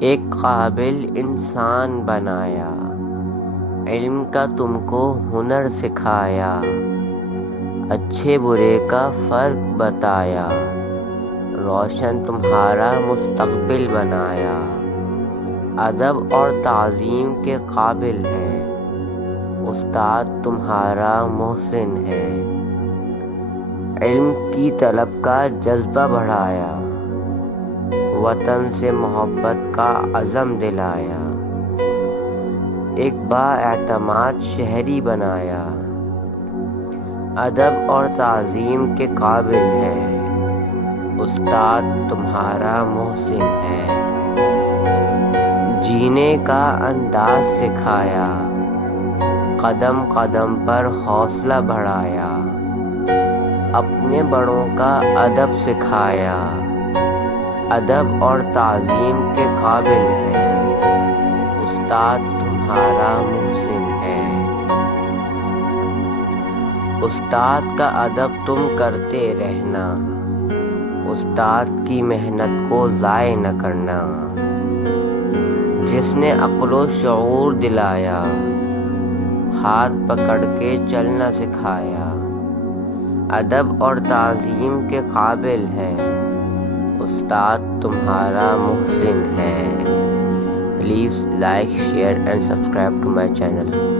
ایک قابل انسان بنایا، علم کا تم کو ہنر سکھایا، اچھے برے کا فرق بتایا، روشن تمہارا مستقبل بنایا، ادب اور تعظیم کے قابل ہے، استاد تمہارا محسن ہے، علم کی طلب کا جذبہ بڑھایا، وطن سے محبت کا عزم دلایا، ایک بااعتماد شہری بنایا، ادب اور تعظیم کے قابل ہے، استاد تمہارا محسن ہے، جینے کا انداز سکھایا، قدم قدم پر حوصلہ بڑھایا، اپنے بڑوں کا ادب سکھایا، ادب اور تعظیم کے قابل ہے، استاد تمہارا محسن ہے، استاد کا ادب تم کرتے رہنا، استاد کی محنت کو ضائع نہ کرنا، جس نے عقل و شعور دلایا، ہاتھ پکڑ کے چلنا سکھایا، ادب اور تعظیم کے قابل ہے، استاد تمہارا محسن ہے۔ Please like, share and subscribe to my channel.